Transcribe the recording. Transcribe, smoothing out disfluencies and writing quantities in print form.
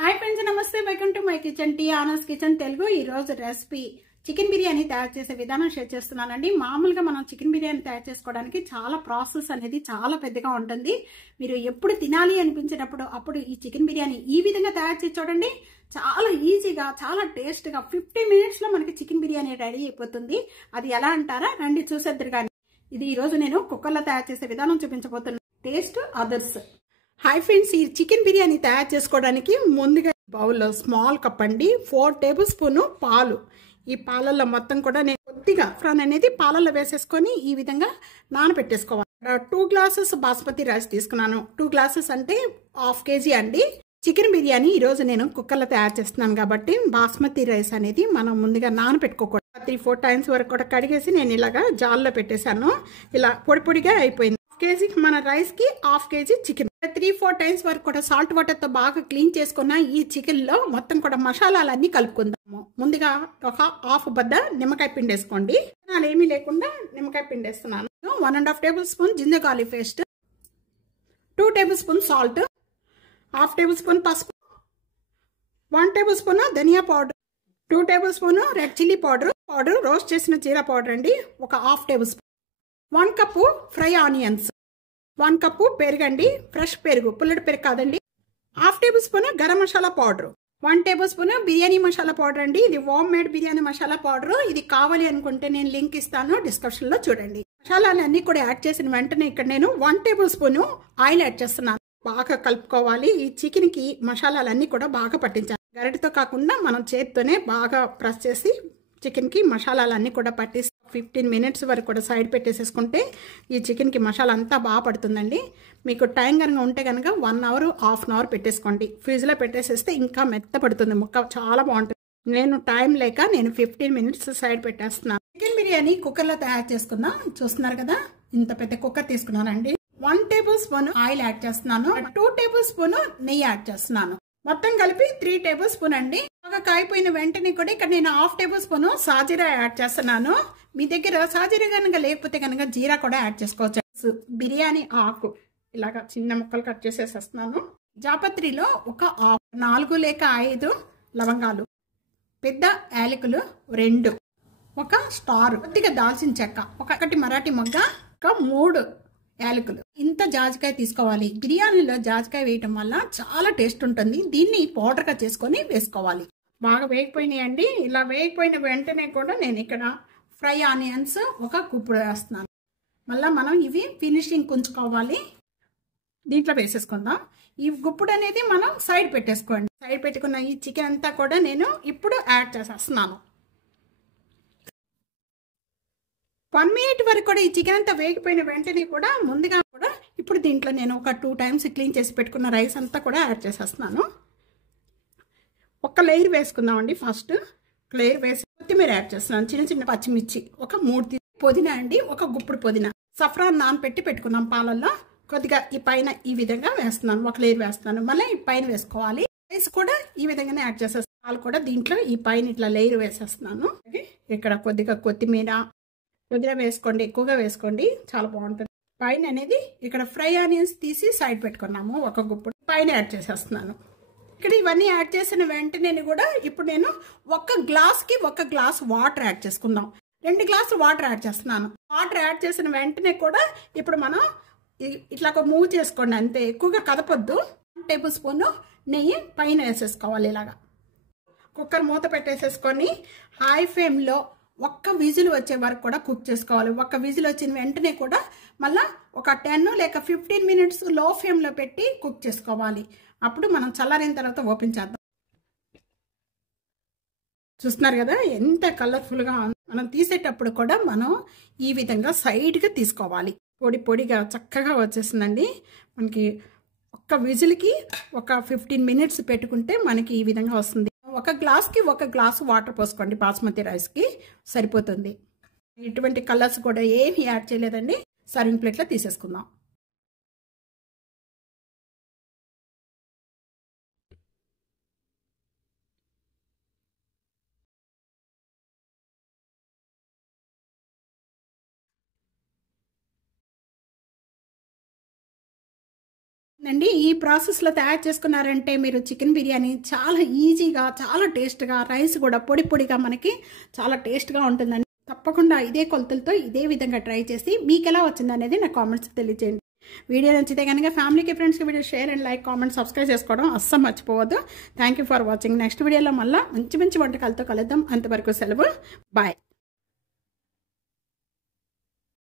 Hi friends, నమస్తే. Welcome to my kitchen, టీ ఆనర్స్ కిచెన్ తెలుగు. ఈ రోజు రెసిపీ చికెన్ బిర్యానీ తయారు చేసే విధానం షేర్ చేస్తున్నానండి. మామూలుగా మనం చికెన్ బిర్యానీ తయారు చేసుకోవడానికి చాలా ప్రాసెస్ అనేది చాలా పెద్దగా ఉంటుంది. మీరు ఎప్పుడు తినాలి అనిపించినప్పుడు అప్పుడు ఈ చికెన్ బిర్యానీ ఈ విధంగా తయారు చేసి చూడండి. చాలా ఈజీగా, చాలా టేస్ట్గా 50 మినిట్స్ లో మనకి చికెన్ బిర్యానీ రెడీ అయిపోతుంది. అది ఎలా అంటారా, రండి చూసేద్దరు. కానీ ఇది ఈ రోజు నేను కుక్కర్లో తయారు చేసే విధానం చూపించబోతున్నాను. Taste others. హాయ్ ఫ్రెండ్స్, ఈ చికెన్ బిర్యానీ తయారు చేసుకోవడానికి ముందుగా బౌల్లో స్మాల్ కప్ అండి 4 టేబుల్ స్పూన్ పాలు. ఈ పాలల్లో మొత్తం కూడా నేను కొద్దిగా ఫ్రాన్ అనేది పాలల్లో వేసేసుకొని ఈ విధంగా నానబెట్టేసుకోవాలి. 2 గ్లాసెస్ బాస్మతి రైస్ తీసుకున్నాను. 2 గ్లాసెస్ అంటే 1/2 కేజీ అండి. చికెన్ బిర్యానీ ఈ రోజు నేను కుక్కర్లో తయారు చేస్తున్నాను కాబట్టి బాస్మతి రైస్ అనేది మనం ముందుగా నానబెట్టుకోకూడదు. 3-4 టైమ్స్ వరకు కూడా కడిగేసి నేను ఇలాగా జాల్లో పెట్టేశాను. ఇలా పొడి పొడిగా అయిపోయింది. కేజీ మన రైస్ కి 1/2 కేజీ చికెన్. 3-4 టైమ్స్ వరకు కూడా సాల్ట్ వాటర్ తో బాగా క్లీన్ చేసుకున్న ఈ చికెన్ లో మొత్తం కూడా మసాలాలన్నీ కలుపుకుందాము. ముందుగా ఒక 1/2 బద్ద నిమ్మకాయ పిండి వేసుకోండి. ఏమీ లేకుండా నిమ్మకాయ పిండి వేస్తున్నాను. 1.5 tablespoon ginger garlic paste, 2 tablespoon salt, 1/2 tablespoon పసుపు, 1 టేబుల్ స్పూన్ ధనియా powder, 2 tablespoon red chilli powder, roast చేసిన జీరా పౌడర్ అండి, ఒక 1/2 tablespoon, 1 cup fry onions, 1 cup పెరుగండి, ఫ్రెష్ పెరుగు, పుల్లటి పెరుగు కాదండి, 1/2 tablespoon garam masala powder, 1 tablespoon biryani masala powder అండి. ఇది home made biryani masala powder. ఇది కావాలి అనుకుంటే నేను లింక్ ఇస్తాను డిస్క్రిప్షన్ లో చూడండి. మసాలాలన్నీ కూడా యాడ్ చేసిన వెంటనే ఇక్కడ నేను 1 టేబుల్ స్పూన్ ఆయిల్ యాడ్ చేస్తున్నాను. బాగా కలుపుకోవాలి. ఈ చికెన్ కి మసాలాలన్నీ కూడా బాగా పట్టించాలి. గరిటతో కాకుండా మనం చేత్తోనే బాగా ప్రెస్ చేసి చికెన్ కి మసాలాలన్నీ కూడా పట్టిస్తే 15 మినిట్స్ వరకు కూడా సైడ్ పెట్టేసేసుకుంటే ఈ చికెన్ కి మసాలా అంతా బాగా పడుతుందండి. మీకు టైం కనుక ఉంటే కనుక 1 అవర్ 1/2 అవర్ పెట్టేసుకోండి. ఫ్రిడ్జ్ లో పెట్టేసేస్తే ఇంకా మెత్త పడుతుంది, ముక్క చాలా బాగుంటుంది. నేను టైం లేక నేను 15 మినిట్స్ సైడ్ పెట్టేస్తున్నాను. చికెన్ బిర్యానీ కుక్కర్ లో తయారు చేసుకుందాం. చూస్తున్నారు కదా, ఇంత పెద్ద కుక్కర్ తీసుకున్నానండి. 1 టేబుల్ స్పూన్ ఆయిల్ యాడ్ చేస్తున్నాను. 2 టేబుల్ స్పూన్ నెయ్యి యాడ్ చేస్తున్నాను. మొత్తం కలిపి 3 టేబుల్ స్పూన్ అండి. బాగా కాయిపోయిన వెంటనే కూడా ఇక్కడ నేను 1/2 టేబుల్ స్పూన్ సాజీరా యాడ్ చేస్తున్నాను. మీ దగ్గర సాజీరా కనుక లేకపోతే కనుక జీరా కూడా యాడ్ చేసుకోవచ్చు. బిర్యానీ ఆకు ఇలాగా చిన్న ముక్కలు కట్ చేసేస్తున్నాను. జాపత్రిలో ఒక 4 లేక 5 లవంగాలు, పెద్ద యాలకులు 2, ఒక స్టార్, కొద్దిగా దాల్చిన చెక్క, ఒకటి మరాఠీ మొగ్గ, ఒక 3 యాలకులు. ఇంత జాజికాయ తీసుకోవాలి. బిర్యానీలో జాజికాయ వేయటం వల్ల చాలా టేస్ట్ ఉంటుంది. దీన్ని పౌడర్గా చేసుకొని వేసుకోవాలి. బాగా వేగిపోయినాయండి. ఇలా వేగిపోయిన వెంటనే కూడా నేను ఇక్కడ ఫ్రై ఆనియన్స్ ఒక గుప్పుడు వేస్తున్నాను. మళ్ళీ మనం ఇవి ఫినిషింగ్ ఉంచుకోవాలి. దీంట్లో వేసేసుకుందాం. ఈ గుప్పుడు అనేది మనం సైడ్ పెట్టేసుకోండి. సైడ్ పెట్టుకున్న ఈ చికెన్ అంతా కూడా నేను ఇప్పుడు యాడ్ చేసేస్తున్నాను. 1 మినిట్ వరకు కూడా ఈ చికెన్ అంతా వేగిపోయిన వెంటనే కూడా ముందుగా కూడా ఇప్పుడు దీంట్లో నేను ఒక 2 టైమ్స్ క్లీన్ చేసి పెట్టుకున్న రైస్ అంతా కూడా యాడ్ చేసేస్తున్నాను. ఒక లేయర్ వేసుకుందామండి. ఫస్ట్ లేయర్ వేసి కొత్తిమీర యాడ్ చేస్తున్నాను. చిన్న చిన్న పచ్చిమిర్చి ఒక 3, పుదీనా అండి, ఒక గుప్పుడు పుదీనా, సఫ్రాన్ నానపెట్టి పెట్టుకున్నాం పాలల్లో. కొద్దిగా ఈ పైన ఈ విధంగా వేస్తున్నాను. ఒక లేయర్ వేస్తున్నాను. మళ్ళీ ఈ పైన వేసుకోవాలి. రైస్ కూడా ఈ విధంగానే యాడ్ చేసేస్తాను. పాలు కూడా దీంట్లో ఈ పైన ఇట్లా లేయర్ వేసేస్తున్నాను. ఇక్కడ కొద్దిగా కొత్తిమీర, పుదీనా వేసుకోండి, ఎక్కువగా వేసుకోండి, చాలా బాగుంటుంది. పైన అనేది ఇక్కడ ఫ్రై ఆనియన్స్ తీసి సైడ్ పెట్టుకున్నాము. ఒక గుప్పుడు పైన యాడ్ చేసేస్తున్నాను. ఇక్కడ ఇవన్నీ యాడ్ చేసిన వెంటనే కూడా ఇప్పుడు నేను 1 గ్లాస్కి 1 గ్లాస్ వాటర్ యాడ్ చేసుకుందాం. 2 గ్లాసులు వాటర్ యాడ్ చేస్తున్నాను. వాటర్ యాడ్ చేసిన వెంటనే కూడా ఇప్పుడు మనం ఇట్లా మూవ్ చేసుకోండి, అంతే, ఎక్కువగా కదపొద్దు. 1 టేబుల్ స్పూన్ నెయ్యి పైన వేసేసుకోవాలి. ఇలాగా కుక్కర్ మూత పెట్టేసేసుకొని హై ఫ్లేమ్లో 1 విజిల్ వచ్చే వరకు కూడా కుక్ చేసుకోవాలి. 1 విజిల్ వచ్చిన వెంటనే కూడా మళ్ళీ ఒక 10 లేక 15 మినిట్స్ లో ఫ్లేమ్లో పెట్టి కుక్ చేసుకోవాలి. అప్పుడు మనం చల్లారిన తర్వాత ఓపెన్ చేద్దాం. చూస్తున్నారు కదా ఎంత కలర్ఫుల్గా. మనం తీసేటప్పుడు కూడా మనం ఈ విధంగా సైడ్గా తీసుకోవాలి. పొడి పొడిగా చక్కగా వచ్చేసిందండి. మనకి 1 విజిల్కి ఒక 15 మినిట్స్ పెట్టుకుంటే మనకి ఈ విధంగా వస్తుంది. 1 గ్లాస్కి 1 గ్లాసు వాటర్ పోసుకోండి. బాస్మతి రైస్కి సరిపోతుంది. ఇటువంటి కలర్స్ కూడా ఏమి యాడ్ చేయలేదండి. సర్వింగ్ ప్లేట్లో తీసేసుకుందాం. అండి ఈ ప్రాసెస్లో తయారు చేసుకున్నారంటే మీరు చికెన్ బిర్యానీ చాలా ఈజీగా, చాలా టేస్ట్గా, రైస్ కూడా పొడి పొడిగా మనకి చాలా టేస్ట్గా ఉంటుందండి. తప్పకుండా ఇదే కొలతలతో ఇదే విధంగా ట్రై చేసి మీకు ఎలా వచ్చింది అనేది నా కామెంట్స్ తెలియజేయండి. వీడియో నచ్చితే కనుక ఫ్యామిలీకి, ఫ్రెండ్స్కి video share and like, comment, subscribe చేసుకోవడం అస్సలు మర్చిపోవద్దు. Thank you for watching. Next వీడియోలో మళ్ళీ మంచి మంచి వంటకాలతో కలుద్దాం. అంతవరకు సెలవు. బాయ్.